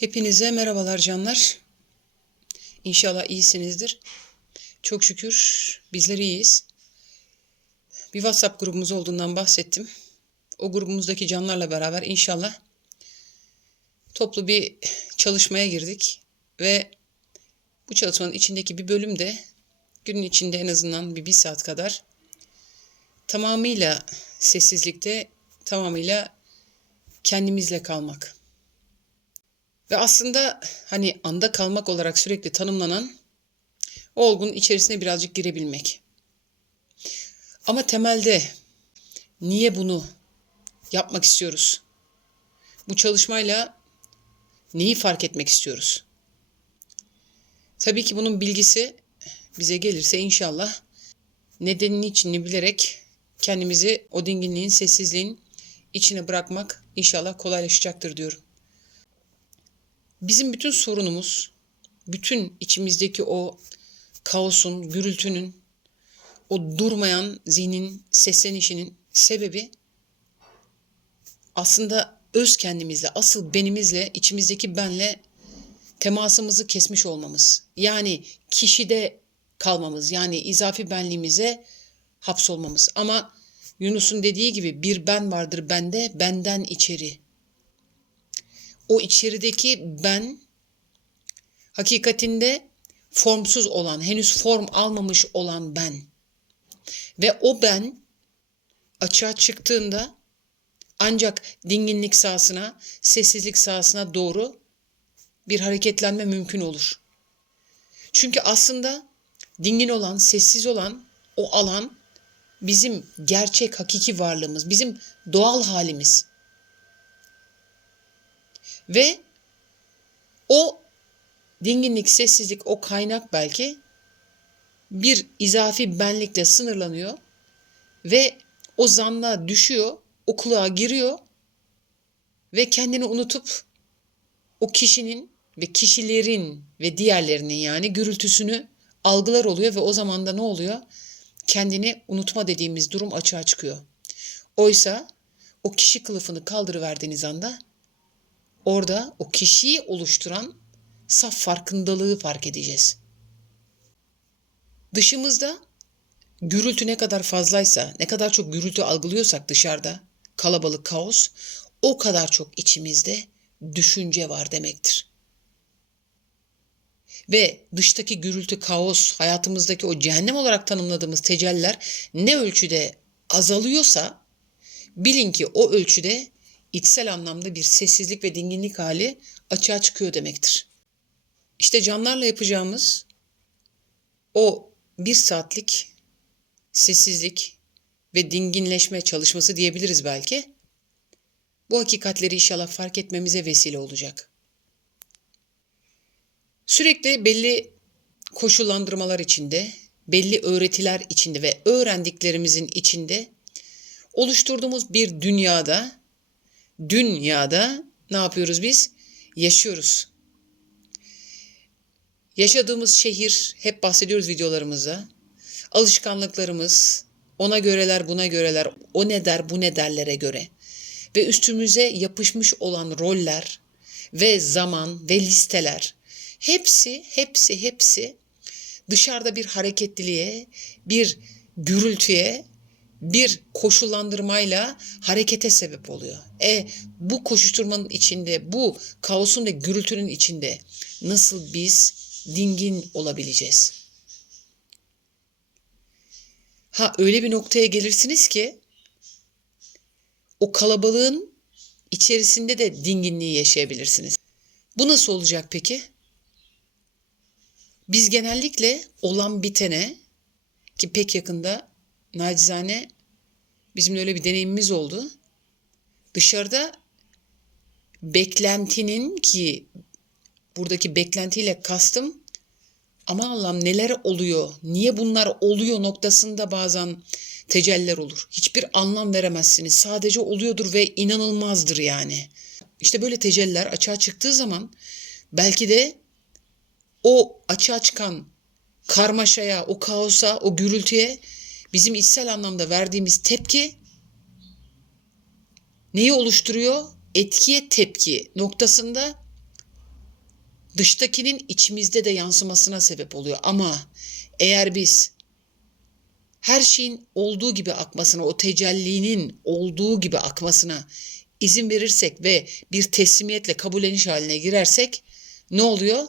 Hepinize merhabalar canlar. İnşallah iyisinizdir. Çok şükür bizler iyiyiz. Bir WhatsApp grubumuz olduğundan bahsettim. O grubumuzdaki canlarla beraber inşallah toplu bir çalışmaya girdik ve bu çalışmanın içindeki bir bölüm de günün içinde en azından bir, bir saat kadar tamamıyla sessizlikte, tamamıyla kendimizle kalmak. Ve aslında hani anda kalmak olarak sürekli tanımlanan o olgunun içerisine birazcık girebilmek. Ama temelde niye bunu yapmak istiyoruz? Bu çalışmayla neyi fark etmek istiyoruz? Tabii ki bunun bilgisi bize gelirse inşallah nedenini içini bilerek kendimizi o dinginliğin, sessizliğin içine bırakmak inşallah kolaylaşacaktır diyorum. Bizim bütün sorunumuz, bütün içimizdeki o kaosun, gürültünün, o durmayan zihnin seslenişinin sebebi aslında öz kendimizle, asıl benimizle, içimizdeki benle temasımızı kesmiş olmamız. Yani kişide kalmamız, yani izafi benliğimize hapsolmamız. Ama Yunus'un dediği gibi bir ben vardır bende, benden içeri o içerideki ben hakikatinde formsuz olan, henüz form almamış olan ben. Ve o ben açığa çıktığında ancak dinginlik sahasına, sessizlik sahasına doğru bir hareketlenme mümkün olur. Çünkü aslında dingin olan, sessiz olan o alan bizim gerçek, hakiki varlığımız, bizim doğal halimiz. Ve o dinginlik, sessizlik, o kaynak belki bir izafi benlikle sınırlanıyor ve o zanla düşüyor, o kulağa giriyor ve kendini unutup o kişinin ve kişilerin ve diğerlerinin yani gürültüsünü algılar oluyor ve o zaman da ne oluyor? Kendini unutma dediğimiz durum açığa çıkıyor. Oysa o kişi kılıfını kaldırıverdiğiniz anda orada o kişiyi oluşturan saf farkındalığı fark edeceğiz. Dışımızda gürültü ne kadar fazlaysa, ne kadar çok gürültü algılıyorsak dışarıda, kalabalık kaos, o kadar çok içimizde düşünce var demektir. Ve dıştaki gürültü, kaos, hayatımızdaki o cehennem olarak tanımladığımız teceller ne ölçüde azalıyorsa bilin ki o ölçüde içsel anlamda bir sessizlik ve dinginlik hali açığa çıkıyor demektir. İşte canlarla yapacağımız o bir saatlik sessizlik ve dinginleşme çalışması diyebiliriz belki. Bu hakikatleri inşallah fark etmemize vesile olacak. Sürekli belli koşullandırmalar içinde, belli öğretiler içinde ve öğrendiklerimizin içinde oluşturduğumuz bir dünyada, dünyada ne yapıyoruz biz? Yaşıyoruz. Yaşadığımız şehir, hep bahsediyoruz videolarımızda. Alışkanlıklarımız, ona göreler, buna göreler, o ne der, bu ne derlere göre. Ve üstümüze yapışmış olan roller ve zaman ve listeler. Hepsi, hepsi, hepsi dışarıda bir hareketliliğe, bir gürültüye, bir koşullandırmayla harekete sebep oluyor. E bu koşuşturmanın içinde, bu kaosun ve gürültünün içinde nasıl biz dingin olabileceğiz? Ha öyle bir noktaya gelirsiniz ki o kalabalığın içerisinde de dinginliği yaşayabilirsiniz. Bu nasıl olacak peki? Biz genellikle olan bitene ki pek yakında nacizane bizim öyle bir deneyimimiz oldu. Dışarıda beklentinin ki buradaki beklentiyle kastım ama Allah'ım neler oluyor, niye bunlar oluyor noktasında bazen teceller olur. Hiçbir anlam veremezsiniz. Sadece oluyordur ve inanılmazdır yani. İşte böyle teceller açığa çıktığı zaman belki de o açığa çıkan karmaşaya, o kaosa, o gürültüye bizim içsel anlamda verdiğimiz tepki neyi oluşturuyor? Etkiye tepki noktasında dıştakinin içimizde de yansımasına sebep oluyor. Ama eğer biz her şeyin olduğu gibi akmasına, o tecellinin olduğu gibi akmasına izin verirsek ve bir teslimiyetle kabulleniş haline girersek ne oluyor?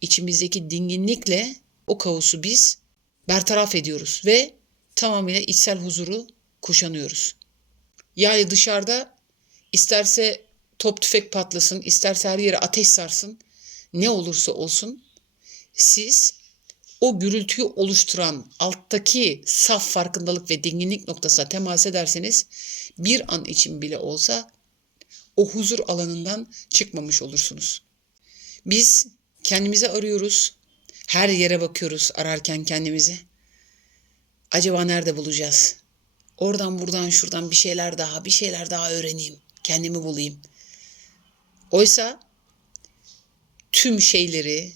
İçimizdeki dinginlikle o kaosu biz bertaraf ediyoruz ve tamamıyla içsel huzuru kuşanıyoruz. Yani dışarıda isterse top tüfek patlasın, isterse her yere ateş sarsın, ne olursa olsun siz o gürültüyü oluşturan alttaki saf farkındalık ve dinginlik noktasına temas ederseniz bir an için bile olsa o huzur alanından çıkmamış olursunuz. Biz kendimizi arıyoruz. Her yere bakıyoruz ararken kendimizi. Acaba nerede bulacağız? Oradan buradan şuradan bir şeyler daha, bir şeyler daha öğreneyim. Kendimi bulayım. Oysa tüm şeyleri,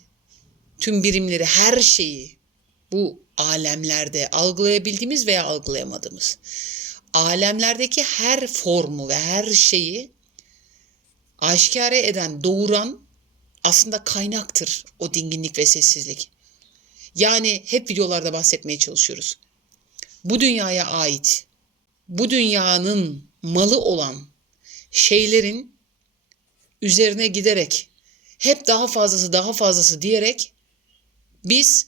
tüm birimleri, her şeyi bu alemlerde algılayabildiğimiz veya algılayamadığımız alemlerdeki her formu ve her şeyi aşikare eden, doğuran aslında kaynaktır o dinginlik ve sessizlik. Yani hep videolarda bahsetmeye çalışıyoruz. Bu dünyaya ait, bu dünyanın malı olan şeylerin üzerine giderek hep daha fazlası daha fazlası diyerek biz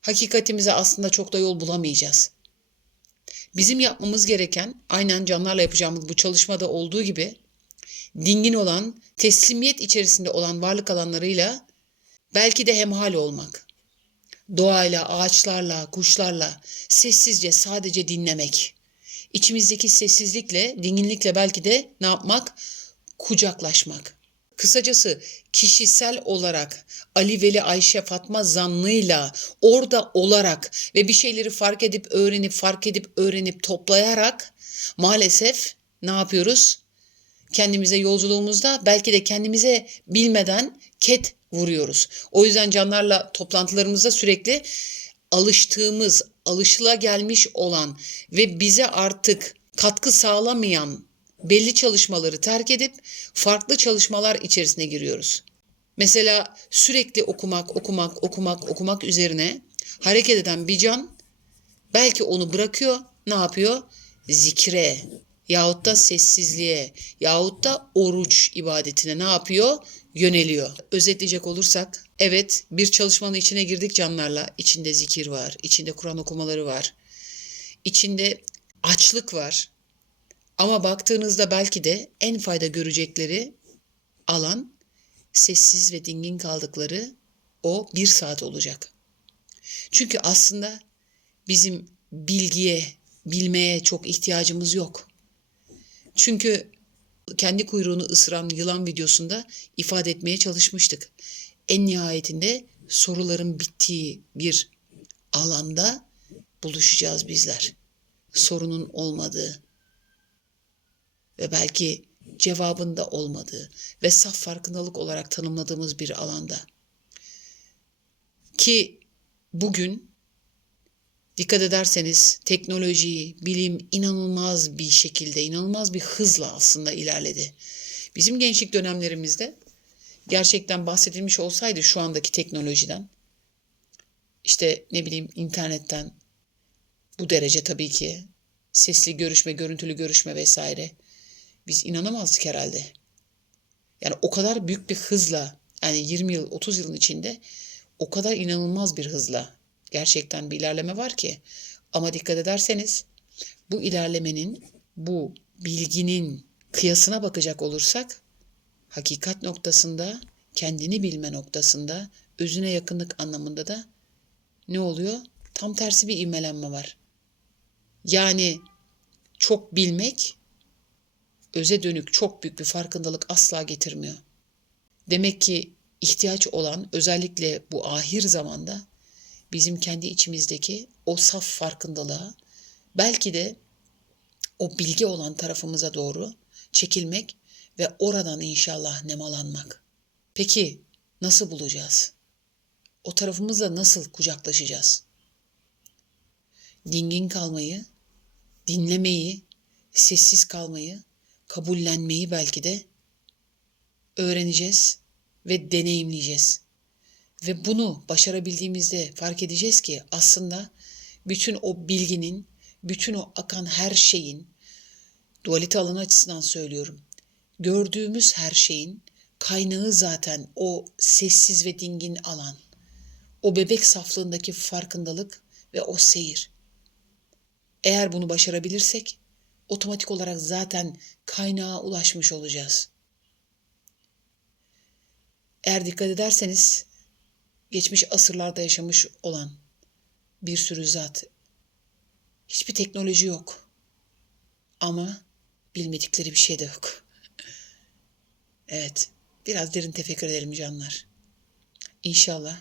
hakikatimize aslında çok da yol bulamayacağız. Bizim yapmamız gereken aynen canlarla yapacağımız bu çalışmada olduğu gibi dingin olan, teslimiyet içerisinde olan varlık alanlarıyla belki de hemhal olmak. Doğayla, ağaçlarla, kuşlarla sessizce sadece dinlemek. İçimizdeki sessizlikle, dinginlikle belki de ne yapmak? Kucaklaşmak. Kısacası kişisel olarak Ali Veli Ayşe Fatma zannıyla orada olarak ve bir şeyleri fark edip öğrenip fark edip öğrenip toplayarak maalesef ne yapıyoruz? Kendimize yolculuğumuzda belki de kendimize bilmeden ket vuruyoruz. O yüzden canlarla toplantılarımızda sürekli alıştığımız, alışıla gelmiş olan ve bize artık katkı sağlamayan belli çalışmaları terk edip farklı çalışmalar içerisine giriyoruz. Mesela sürekli okumak, okumak, okumak, okumak üzerine hareket eden bir can belki onu bırakıyor. Ne yapıyor? Zikre yahut da sessizliğe yahut da oruç ibadetine ne yapıyor? Yöneliyor. Özetleyecek olursak evet bir çalışmanın içine girdik canlarla. İçinde zikir var, içinde Kur'an okumaları var. içinde açlık var. Ama baktığınızda belki de en fayda görecekleri alan sessiz ve dingin kaldıkları o bir saat olacak. Çünkü aslında bizim bilgiye, bilmeye çok ihtiyacımız yok. Çünkü kendi kuyruğunu ısıran yılan videosunda ifade etmeye çalışmıştık. En nihayetinde soruların bittiği bir alanda buluşacağız bizler. Sorunun olmadığı ve belki cevabında olmadığı ve saf farkındalık olarak tanımladığımız bir alanda. Ki bugün dikkat ederseniz teknoloji, bilim inanılmaz bir şekilde, inanılmaz bir hızla aslında ilerledi. Bizim gençlik dönemlerimizde gerçekten bahsedilmiş olsaydı şu andaki teknolojiden, işte ne bileyim internetten, bu derece tabii ki sesli görüşme, görüntülü görüşme vesaire biz inanamazdık herhalde. Yani o kadar büyük bir hızla yani 20 yıl 30 yılın içinde o kadar inanılmaz bir hızla gerçekten bir ilerleme var ki ama dikkat ederseniz bu ilerlemenin bu bilginin kıyasına bakacak olursak hakikat noktasında kendini bilme noktasında özüne yakınlık anlamında da ne oluyor? Tam tersi bir ivmelenme var. Yani çok bilmek öze dönük çok büyük bir farkındalık asla getirmiyor. Demek ki ihtiyaç olan özellikle bu ahir zamanda bizim kendi içimizdeki o saf farkındalığa belki de o bilgi olan tarafımıza doğru çekilmek ve oradan inşallah nemalanmak. Peki nasıl bulacağız? O tarafımızla nasıl kucaklaşacağız? Dingin kalmayı, dinlemeyi, sessiz kalmayı kabullenmeyi belki de öğreneceğiz ve deneyimleyeceğiz. Ve bunu başarabildiğimizde fark edeceğiz ki aslında bütün o bilginin, bütün o akan her şeyin, dualite alanı açısından söylüyorum, gördüğümüz her şeyin kaynağı zaten o sessiz ve dingin alan. O bebek saflığındaki farkındalık ve o seyir. Eğer bunu başarabilirsek otomatik olarak zaten kaynağa ulaşmış olacağız. Eğer dikkat ederseniz geçmiş asırlarda yaşamış olan bir sürü zat hiçbir teknoloji yok. Ama bilmedikleri bir şey de yok. Evet, biraz derin tefekkür edelim canlar. İnşallah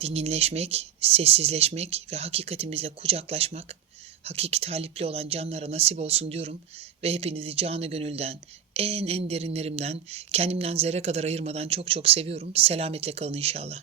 dinginleşmek, sessizleşmek ve hakikatimizle kucaklaşmak hakiki talipli olan canlara nasip olsun diyorum ve hepinizi canı gönülden, en en derinlerimden, kendimden zerre kadar ayırmadan çok çok seviyorum. Selametle kalın inşallah.